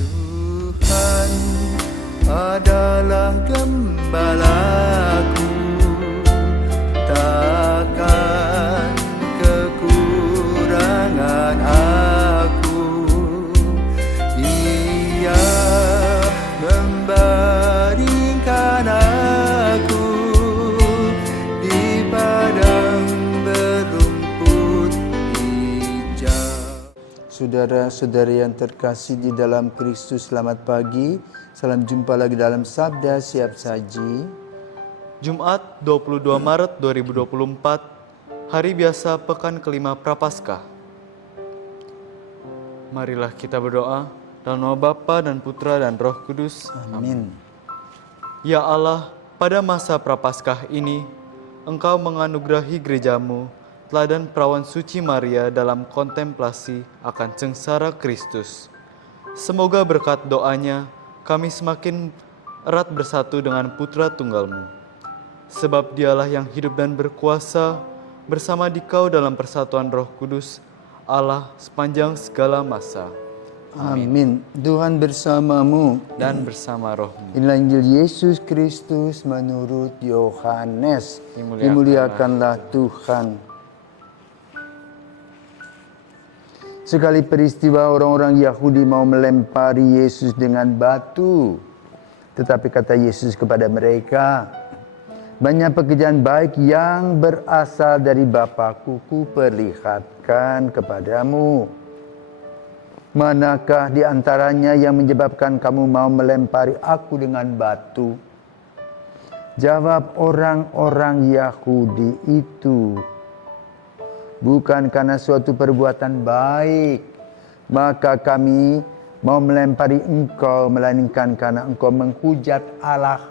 Tuhan adalah gembalaku, takkan kekurangan aku. Dia membaringkan aku di padang berumput hijau. Saudara-saudari yang terkasih di dalam Kristus, selamat pagi. Salam jumpa lagi dalam Sabda Siap Saji. Jumat 22 Maret 2024, hari biasa pekan kelima Prapaskah. Marilah kita berdoa dalam nama Bapa dan Putra dan Roh Kudus. Amin. Ya Allah, pada masa Prapaskah ini, Engkau menganugerahi gerejamu teladan perawan suci Maria dalam kontemplasi akan sengsara Kristus. Semoga berkat doanya kami semakin erat bersatu dengan Putra Tunggal-Mu. Sebab Dialah yang hidup dan berkuasa bersama Dikau dalam persatuan Roh Kudus, Allah sepanjang segala masa. Amin. Tuhan bersamamu Dan bersama rohmu. Inilah Injil Yesus Kristus menurut Yohanes. Dimuliakanlah Tuhan. Sekali peristiwa orang-orang Yahudi mau melempari Yesus dengan batu. Tetapi kata Yesus kepada mereka, banyak pekerjaan baik yang berasal dari Bapa-Ku kuperlihatkan kepadamu. Manakah di antaranya yang menyebabkan kamu mau melempari aku dengan batu? Jawab orang-orang Yahudi itu, bukan karena suatu perbuatan baik, maka kami mau melempari engkau, melainkan karena engkau menghujat Allah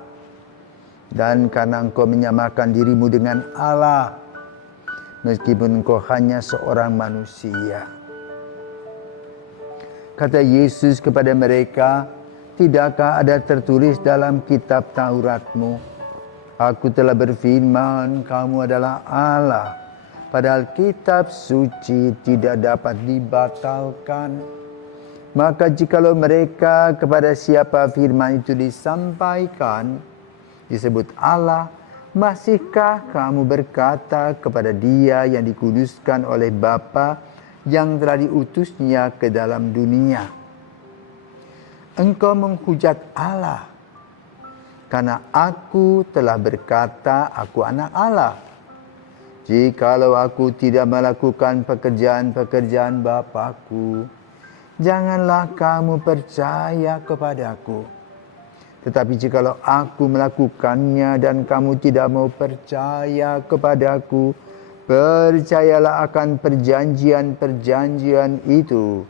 dan karena engkau menyamakan dirimu dengan Allah, meskipun engkau hanya seorang manusia. Kata Yesus kepada mereka, tidakkah ada tertulis dalam kitab Tauratmu, aku telah berfirman, kamu adalah Allah. Padahal kitab suci tidak dapat dibatalkan. Maka jikalau mereka kepada siapa firman itu disampaikan, disebut Allah, masihkah kamu berkata kepada Dia yang dikuduskan oleh Bapa yang telah diutusnya ke dalam dunia, engkau menghujat Allah, karena aku telah berkata aku anak Allah. Jikalau aku tidak melakukan pekerjaan-pekerjaan Bapa-Ku, janganlah kamu percaya kepadaku. Tetapi jikalau aku melakukannya dan kamu tidak mau percaya kepadaku, percayalah akan perjanjian-perjanjian itu,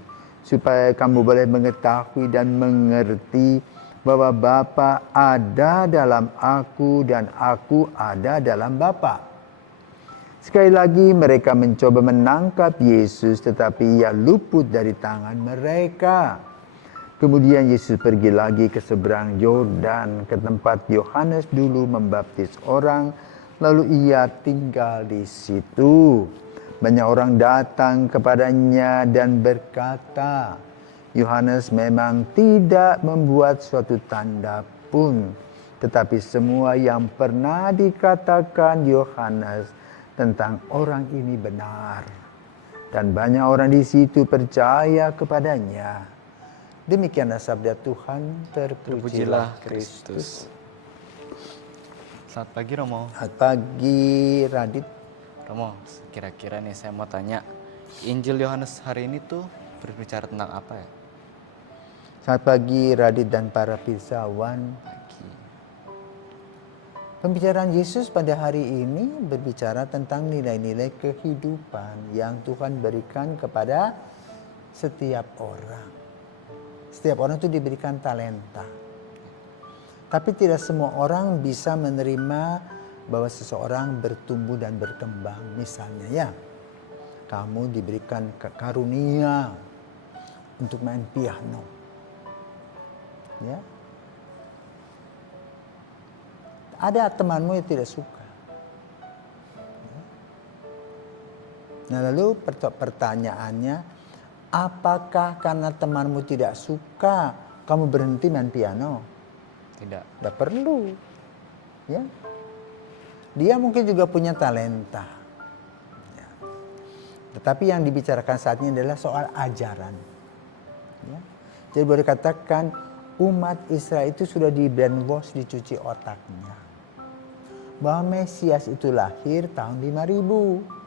supaya kamu boleh mengetahui dan mengerti bahwa Bapa ada dalam aku dan aku ada dalam Bapa. Sekali lagi mereka mencoba menangkap Yesus, tetapi Ia luput dari tangan mereka. Kemudian Yesus pergi lagi ke seberang Yordan, ke tempat Yohanes dulu membaptis orang, lalu Ia tinggal di situ. Banyak orang datang kepadanya dan berkata, Yohanes memang tidak membuat suatu tanda pun, tetapi semua yang pernah dikatakan Yohanes tentang orang ini benar, dan banyak orang di situ percaya kepadanya. Demikianlah sabda Tuhan. Terpujilah Kristus. Selamat pagi Romo. Selamat pagi Radit. Romo, kira-kira nih saya mau tanya, Injil Yohanes hari ini tuh berbicara tentang apa ya? Selamat pagi Radit dan para pirsawan. Pembicaraan Yesus pada hari ini berbicara tentang nilai-nilai kehidupan yang Tuhan berikan kepada setiap orang. Setiap orang itu diberikan talenta. Tapi tidak semua orang bisa menerima bahwa seseorang bertumbuh dan berkembang. Misalnya ya, kamu diberikan karunia untuk main piano. Ya. Ada temanmu yang tidak suka. Nah lalu pertanyaannya, apakah karena temanmu tidak suka, kamu berhenti main piano? Tidak. Tidak perlu. Ya. Dia mungkin juga punya talenta. Ya. Tetapi yang dibicarakan saat ini adalah soal ajaran. Ya. Jadi boleh dikatakan umat Israel itu sudah di brainwash, dicuci otaknya. Bahwa Mesias itu lahir tahun 5000.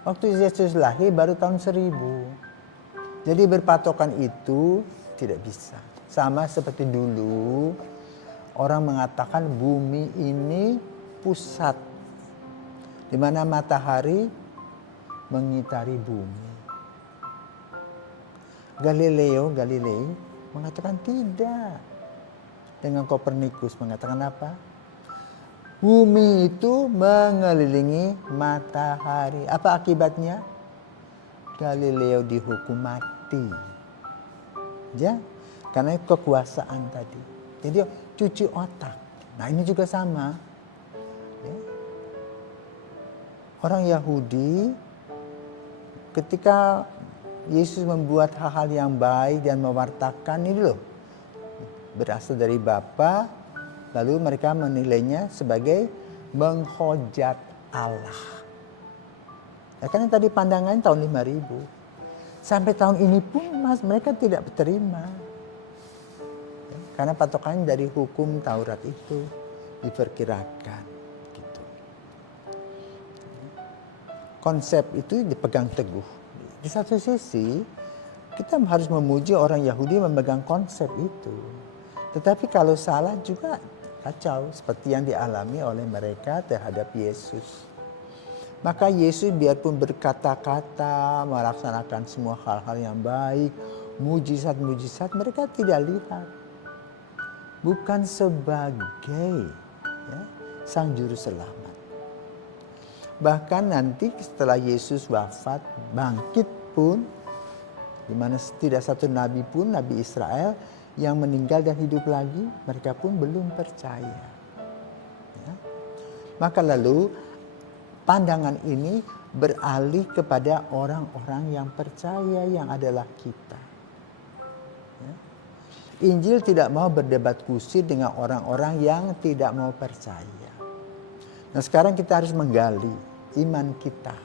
Waktu Yesus lahir baru tahun 1000. Jadi berpatokan itu tidak bisa. Sama seperti dulu orang mengatakan bumi ini pusat, di mana matahari mengitari bumi. Galilei mengatakan tidak. Dengan Kopernikus mengatakan apa? Bumi itu mengelilingi matahari. Apa akibatnya? Galileo dihukum mati. Ya, karena kekuasaan tadi. Jadi cuci otak. Nah ini juga sama. Ya. Orang Yahudi ketika Yesus membuat hal-hal yang baik dan mewartakan ini loh. Berasal dari Bapa, lalu mereka menilainya sebagai menghojat Allah. Ya, karena tadi pandangannya tahun 5000. Sampai tahun ini pun mereka tidak terima. Ya, karena patokannya dari hukum Taurat itu diperkirakan. Gitu. Konsep itu dipegang teguh. Di satu sisi, kita harus memuji orang Yahudi memegang konsep itu. Tetapi kalau salah juga kacau. Seperti yang dialami oleh mereka terhadap Yesus. Maka Yesus biarpun berkata-kata, melaksanakan semua hal-hal yang baik, mujizat-mujizat, mereka tidak lihat. Bukan sebagai sang juru selamat. Bahkan nanti setelah Yesus wafat, bangkit pun, di mana tidak satu nabi pun, Nabi Israel, yang meninggal dan hidup lagi, mereka pun belum percaya. Ya. Maka lalu, pandangan ini beralih kepada orang-orang yang percaya yang adalah kita. Ya. Injil tidak mau berdebat kusir dengan orang-orang yang tidak mau percaya. Nah sekarang kita harus menggali iman kita.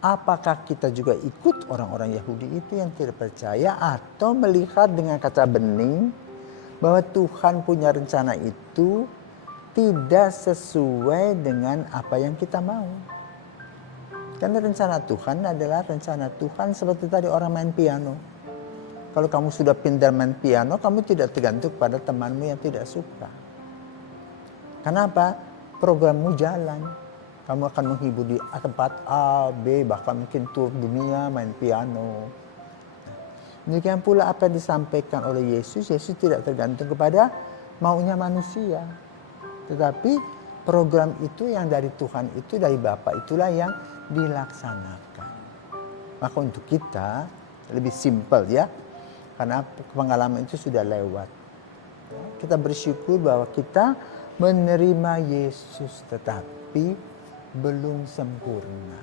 Apakah kita juga ikut orang-orang Yahudi itu yang tidak percaya atau melihat dengan kaca bening bahwa Tuhan punya rencana itu tidak sesuai dengan apa yang kita mau. Karena rencana Tuhan adalah rencana Tuhan seperti tadi orang main piano. Kalau kamu sudah pintar main piano, kamu tidak tergantung pada temanmu yang tidak suka. Kenapa? Programmu jalan. Kamu akan menghibur di tempat A, B, bahkan mungkin tur dunia main piano. Demikian pula apa yang disampaikan oleh Yesus. Yesus tidak tergantung kepada maunya manusia. Tetapi program itu yang dari Tuhan itu, dari Bapa itulah yang dilaksanakan. Maka untuk kita lebih simpel ya. Karena pengalaman itu sudah lewat. Kita bersyukur bahwa kita menerima Yesus tetapi belum sempurna.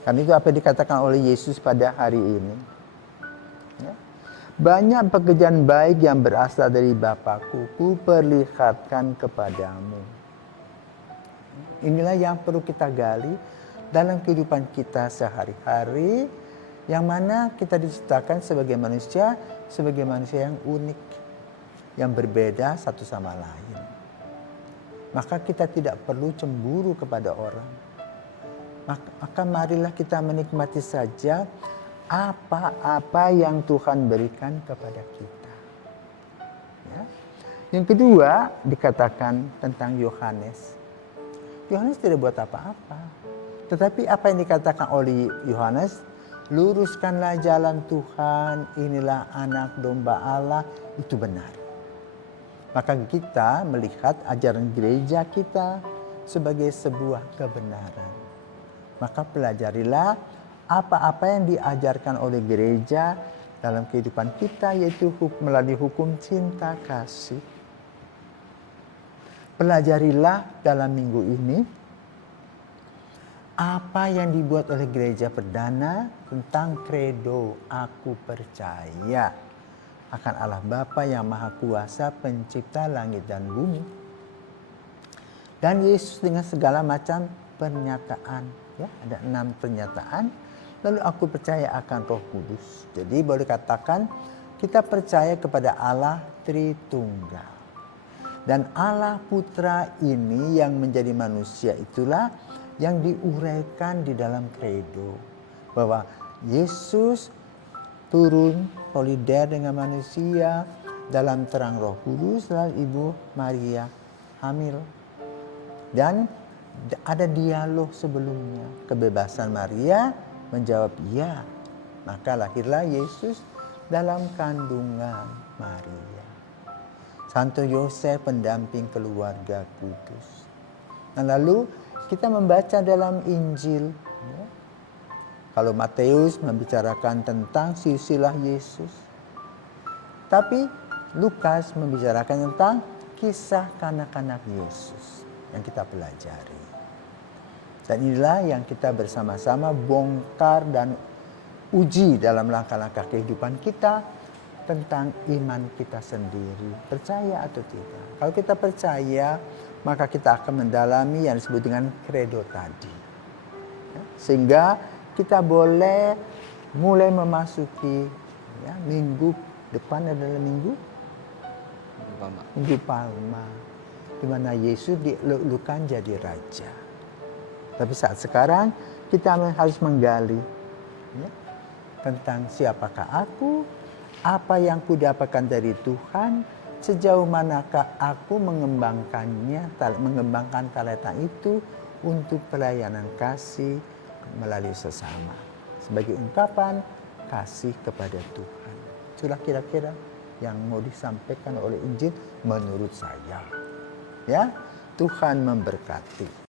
Karena itu apa yang dikatakan oleh Yesus pada hari ini. Ya. Banyak pekerjaan baik yang berasal dari Bapakku, kuperlihatkan kepadamu. Inilah yang perlu kita gali dalam kehidupan kita sehari-hari, yang mana kita diciptakan sebagai manusia yang unik, yang berbeda satu sama lain. Maka kita tidak perlu cemburu kepada orang. Maka marilah kita menikmati saja apa-apa yang Tuhan berikan kepada kita. Ya. Yang kedua dikatakan tentang Yohanes. Yohanes tidak buat apa-apa. Tetapi apa yang dikatakan oleh Yohanes, luruskanlah jalan Tuhan, inilah anak domba Allah, itu benar. Maka kita melihat ajaran gereja kita sebagai sebuah kebenaran. Maka pelajarilah apa-apa yang diajarkan oleh gereja dalam kehidupan kita, yaitu melalui hukum cinta kasih. Pelajarilah dalam minggu ini apa yang dibuat oleh gereja perdana tentang kredo, aku percaya akan Allah Bapa yang Maha Kuasa, pencipta langit dan bumi. Dan Yesus dengan segala macam pernyataan, ya, ada 6 pernyataan. Lalu aku percaya akan Roh Kudus. Jadi boleh katakan kita percaya kepada Allah Tritunggal. Dan Allah Putra ini yang menjadi manusia itulah yang diuraikan di dalam kredo. Bahwa Yesus turun solider dengan manusia dalam terang Roh Kudus, lalu Ibu Maria hamil. Dan ada dialog sebelumnya. Kebebasan Maria menjawab iya. Maka lahirlah Yesus dalam kandungan Maria. Santo Yosef pendamping keluarga kudus. Nah, lalu kita membaca dalam Injil. Ya. Kalau Matius membicarakan tentang silsilah Yesus. Tapi Lukas membicarakan tentang kisah kanak-kanak Yesus yang kita pelajari. Dan inilah yang kita bersama-sama bongkar dan uji dalam langkah-langkah kehidupan kita tentang iman kita sendiri. Percaya atau tidak? Kalau kita percaya, maka kita akan mendalami yang disebut dengan kredo tadi. Ya, sehingga kita boleh mulai memasuki, ya, minggu depan adalah minggu Palma, di mana Yesus dilulukan jadi raja. Tapi saat sekarang kita harus menggali, ya, tentang siapakah aku, apa yang kudapatkan dari Tuhan, sejauh manakah aku mengembangkan talenta itu untuk pelayanan kasih melalui sesama. Sebagai ungkapan kasih kepada Tuhan. Itulah kira-kira yang mau disampaikan oleh Injil menurut saya. Ya, Tuhan memberkati.